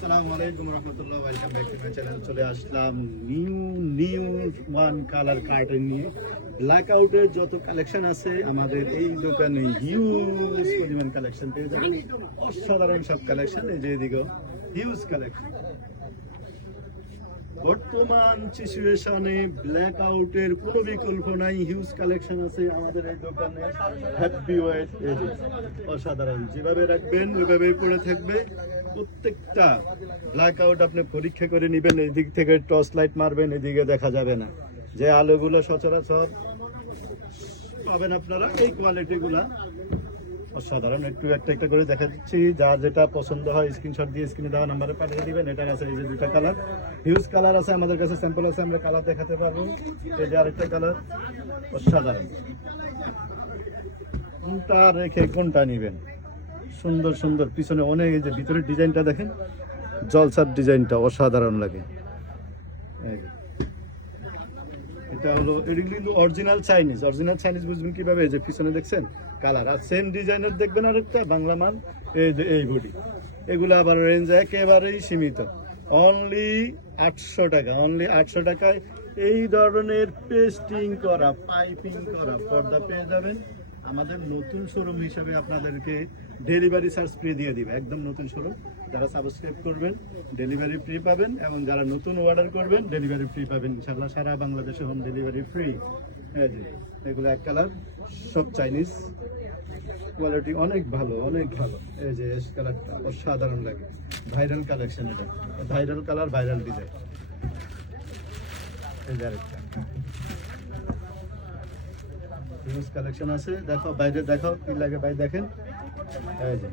আসসালামু আলাইকুম রহমতুল্লাহ, welcome back to my channel. চলে আসলাম নিউ ওয়ান কালার কার্টেন নিয়ে। ব্ল্যাক আউটের যত কালেকশন আছে আমাদের এই দোকানে হিউজ পরিমাণ কালেকশন পেয়ে যাবেন। অসাধারণ সব কালেকশন, এই যে এদিকেও হিউজ কালেকশন। বর্তমান সিচুয়েশনে ব্ল্যাক আউটের কোনো বিকল্প নাই, হিউজ কালেকশন আছে আমাদের এই দোকানে। হ্যাপি ওয়েট, অসাধারণ, যেভাবে রাখবেন ওইভাবে পড়ে থাকবে। প্রত্যেকটা ব্ল্যাক আউট আপনি পরীক্ষা করে নেবেন, এদিক থেকে টর্চ লাইট মারবেন, এদিকে দেখা যাবে না। যে আলোগুলো সচরাচর পাবেন আপনারা, এই কোয়ালিটিগুলা অসাধারণ। একটু একটা করে দেখা দিচ্ছি, যার যেটা পছন্দ হয় স্ক্রিনশট দিয়ে স্ক্রিনে দেওয়া নাম্বারে পাঠিয়ে দিবেন। এটার আছে এই যে দুটা কালার, হিউজ কালার আছে আমাদের কাছে, স্যাম্পল আছে, আমরা কালার দেখাতে পারবো। এই যে আরেকটা কালার, অসাধারণ। কোনটা রেখে কোনটা নেবেন, সুন্দর সুন্দর পিছনে অনেক, এই যে ভিতরের ডিজাইনটা দেখেন, জলসার ডিজাইনটা অসাধারণ লাগে। এটা হলো, এটি কিন্তু অরিজিনাল চাইনিজ বুঝবেন কিভাবে, এই যে পিছনে দেখছেন কালার, আর সেম ডিজাইনের দেখবেন আরেকটা বাংলা মাল, এই যে এই বডি। এগুলো আবার রেঞ্জ একেবারেই সীমিত, অনলি 800 টাকা। অনলি 800 টাকায় এই ধরনের পেস্টিং করা, পাইপিং করা পর্দা পেয়ে যাবেন। আমাদের নতুন শোরুম হিসেবে আপনাদেরকে ডেলিভারি চার্জ ফ্রি দিয়ে দিবে, একদম নতুন শোরুম। যারা সাবস্ক্রাইব করবেন ডেলিভারি ফ্রি পাবেন, এবং যারা নতুন অর্ডার করবেন ডেলিভারি ফ্রি পাবেন ইনশাল্লাহ। সারা বাংলাদেশে হোম ডেলিভারি ফ্রি। এই যে এগুলো এক কালার, সব চাইনিজ, কোয়ালিটি অনেক ভালো, অনেক ভালো। এই যে এস কালারটা অসাধারণ লাগে, ভাইরাল কালেকশন, এটা ভাইরাল কালার, ভাইরাল ডিজাইন। এই যে আরেকটা হিউজ কালেকশন আছে, দেখো বাইরে, দেখো কি লাগে ভাই, দেখেন। এই যে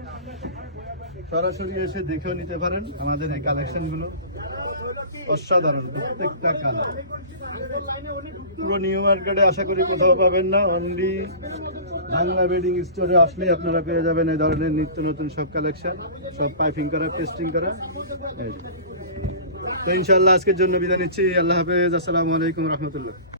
সরাসরি এসে দেখেও নিতে পারেন আমাদের এই কালেকশনগুলো, অসাধারণ প্রত্যেকটা কালার। পুরো নিউ মার্কেটে আশা করি কোথাও পাবেন না, অনলি বাংলা বেডিং স্টোরে আসলেই আপনারা পেয়ে যাবেন এই ধরনের নিত্য নতুন সব কালেকশন, সব পাইপিং করা, পেস্টিং করা। তো ইনশাআল্লাহ আজকের জন্য বিদায় নিচ্ছি, আল্লাহ হাফেজ, আসসালামু আলাইকুম রহমতুল্লাহ।